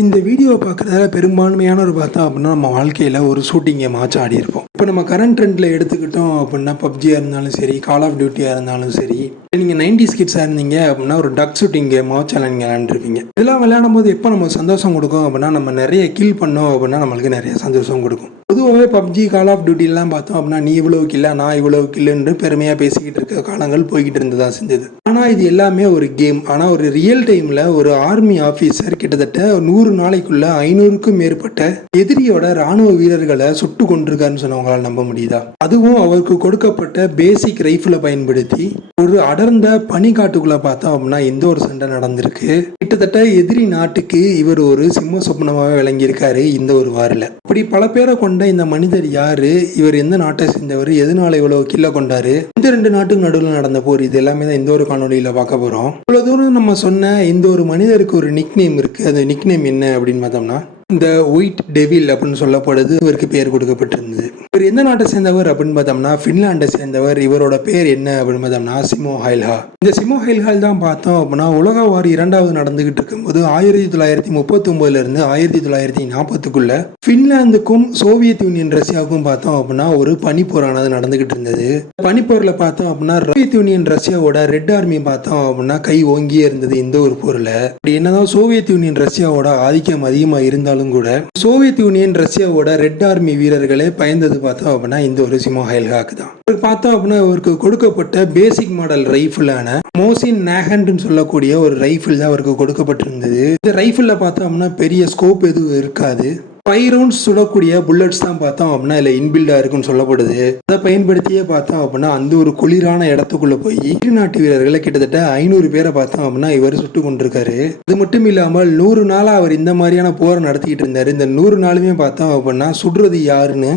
இந்த வீடியோவை பார்க்குறதால பெரும்பான்மையானவர் பார்த்தோம் அப்படின்னா நம்ம வாழ்க்கையில் ஒரு ஷூட்டிங் கேமாச்சும் ஆடியிருப்போம். இப்போ நம்ம கரண்ட் ட்ரெண்டில் எடுத்துக்கிட்டோம் அப்படின்னா பப்ஜியாக இருந்தாலும் சரி, கால் ஆஃப் டியூட்டியாக இருந்தாலும் சரி, நீங்கள் 90s கிட்ஸாக இருந்தீங்க அப்படின்னா ஒரு டக் ஷூட்டிங் கேமாச்சும் நீங்கள் விளையாண்டுருப்பீங்க. இதெல்லாம் விளையாடும் போது எப்போ நம்ம சந்தோஷம் கொடுக்கும் அப்படின்னா நம்ம நிறைய கில் பண்ணோம் அப்படின்னா நம்மளுக்கு நிறைய சந்தோஷம் கொடுக்கும். பொதுவாகவே பப்ஜி, கால் ஆஃப் டியூட்டிலாம் பார்த்தோம் அப்படின்னா நீ இவ்வளோ கில்ல நான் இவ்வளோ கில்லுன்னு பெருமையாக பேசிக்கிட்டு இருக்க காலங்கள் போய்கிட்டு இருந்ததா செஞ்சது. ஆனால் இது எல்லாமே ஒரு கேம். ஆனால் ஒரு ரியல் டைமில் ஒரு ஆர்மி ஆஃபீஸர் கிட்டத்தட்ட 100 நாளைக்குள்ள 500க்கும் மேற்பட்ட எதிரியோட ராணுவ வீரர்களை சுட்டு கொண்டிருக்காருன்னு சொன்னவங்களால் நம்ப முடியுதா? அதுவும் அவருக்கு கொடுக்கப்பட்ட பேசிக் ரைஃபிளை பயன்படுத்தி ஒரு அடர்ந்த பனிக்காட்டுக்குள்ள பார்த்தோம் அப்படின்னா எந்த ஒரு சண்டை நடந்திருக்கு. கிட்டத்தட்ட எதிரி நாட்டுக்கு இவர் ஒரு சிம்ம சொப்பனமாகவே விளங்கியிருக்காரு இந்த ஒரு வாரில். அப்படி பல பேரை கொண்ட இந்த மனிதர் யாரு, இவர் எந்த நாட்டை சேர்ந்தவர், எதனால இவ்வளவு கீழே கொண்டாரு, இந்த 2 நாட்டுக்கு நடுவில் நடந்த போர், இது எல்லாமே தான் இந்த ஒரு காணொலியில பார்க்க போறோம். இவ்வளவு தூரம் நம்ம சொன்ன இந்த ஒரு மனிதருக்கு ஒரு நிக் நேம் இருக்கு. அந்த நிக் நேம் என்ன அப்படின்னு பார்த்தோம்னா இந்த ஒயிட் டெவில் அப்படின்னு சொல்லப்படுது. இவருக்கு பேர் கொடுக்கப்பட்டிருந்தது. இவர் எந்த நாட்டை சேர்ந்தவர் அப்படின்னு பார்த்தோம்னா ஃபின்லாண்டை சேர்ந்தவர். இவரோட பேர் என்ன அப்படின்னு பார்த்தோம்னா சிமோ ஹைல்ஹா. இந்த சிமோ ஹைல்ஹால் தான் பார்த்தோம் அப்படின்னா உலக வார் 2வது நடந்துகிட்டு இருக்கும்போது 1939 இருந்து 1940க்குள்ள ஃபின்லாந்துக்கும் சோவியத் யூனியன் ரஷ்யாவுக்கும் பார்த்தோம் அப்படின்னா ஒரு பனிப்போரானது நடந்துகிட்டு இருந்தது. பனிப்போரில் பார்த்தோம் அப்படின்னா சோவியத் யூனியன் ரஷ்யாவோட ரெட் ஆர்மி பார்த்தோம் அப்படின்னா கை ஓங்கியே இருந்தது இந்த ஒரு போர்ல. அப்படி என்னதான் சோவியத் யூனியன் ரஷ்யாவோட ஆதிக்கம் அதிகமாக இருந்தாலும் கூட சோவியத் யூனியன் ரஷ்யாவோட ரெட் ஆர்மி வீரர்களே பயந்தது பார்த்தோம் அப்படின்னா இந்த ஒரு சிமோ ஹைல்ஹாக்கு தான். பார்த்தோம் அப்படின்னா அவருக்கு கொடுக்கப்பட்ட பேசிக் மாடல் ரைஃபிளான மோசின் நேகன்ட்னு சொல்லக்கூடிய ஒரு ரைஃபிள் தான் அவருக்கு கொடுக்கப்பட்டிருந்தது. இந்த ரைஃபிளில் பார்த்தோம் அப்படின்னா பெரிய ஸ்கோப் எதுவும் இருக்காது. 5 ரவுண்ட்ஸ் சுடக்கூடிய புல்லட்ஸ் தான் பார்த்தோம் அப்படின்னா இல்லை இன்பில்டா இருக்குன்னு சொல்லப்படுது. அதை பயன்படுத்தியே பார்த்தோம் அப்படின்னா அந்த ஒரு குளிரான இடத்துக்குள்ள போய் நாட்டு வீரர்களை கிட்டத்தட்ட 500 பேரை பார்த்தோம் அப்படின்னா இவர் சுட்டு கொண்டிருக்காரு. அது மட்டும் இல்லாமல் 100 நாளா அவர் இந்த மாதிரியான போரை நடத்திக்கிட்டு இருந்தாரு. இந்த 100 நாளுமே பார்த்தோம் அப்படின்னா சுடுறது யாருன்னு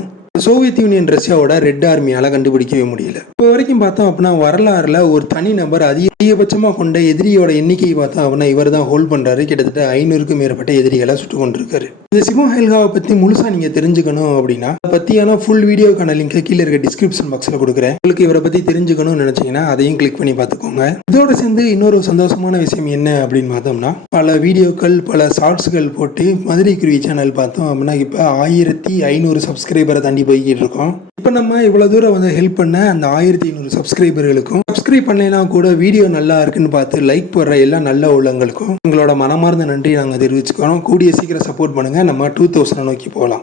சோவியத் யூனியன் ரஷ்யாவோட ரெட் ஆர்மியால கண்டுபிடிக்கவே முடியல. இப்போ வரைக்கும் பார்த்தோம் அப்படின்னா வரலாறுல ஒரு தனி நபர் அதிகபட்சமா கொண்ட எதிரியோட எண்ணிக்கையை பார்த்தோம் அப்படின்னா இவர் தான் ஹோல்ட் பண்றாரு. கிட்டத்தட்ட 500க்கும் மேற்பட்ட எதிரிகளை சுட்டு கொண்டிருக்காரு. இந்த சிமோ ஹைல்ஹாவை பத்தி முழுசா நீங்க தெரிஞ்சுக்கணும் அப்படின்னா அதை பத்தியான ஃபுல் வீடியோக்கான லிங்க் கீழே இருக்க டிஸ்கிரிப்ஷன் பாக்ஸ்ல கொடுக்குறேன். உங்களுக்கு இவரை பத்தி தெரிஞ்சுக்கணும்னு நினைச்சீங்கன்னா அதையும் கிளிக் பண்ணி பார்த்துக்கோங்க. இதோட சேர்ந்து இன்னொரு சந்தோஷமான விஷயம் என்ன அப்படின்னு பார்த்தோம்னா பல வீடியோக்கள் பல ஷார்ட்ஸ்கள் போட்டு மதுரை குருவி சேனல் பார்த்தோம் அப்படின்னா இப்போ 1500 சப்ஸ்கிரைபரை தாண்டி போய்கிட்டு இருக்கோம். இப்போ நம்ம இவ்வளவு தூரம் வந்து ஹெல்ப் பண்ண அந்த 1500 சப்ஸ்கிரைபர்களுக்கும் சப்ஸ்கிரைப் பண்ணலாம் கூட வீடியோ நல்லா இருக்குன்னு பார்த்து லைக் போடுற எல்லா நல்ல உள்ளங்களுக்கும் உங்களோட மனமார்ந்த நன்றி நாங்கள் தெரிவிச்சுக்கிறோம். கூடிய சீக்கிரம் சப்போர்ட் பண்ணுங்க. நம்ம 2000 நோக்கி போகலாம்.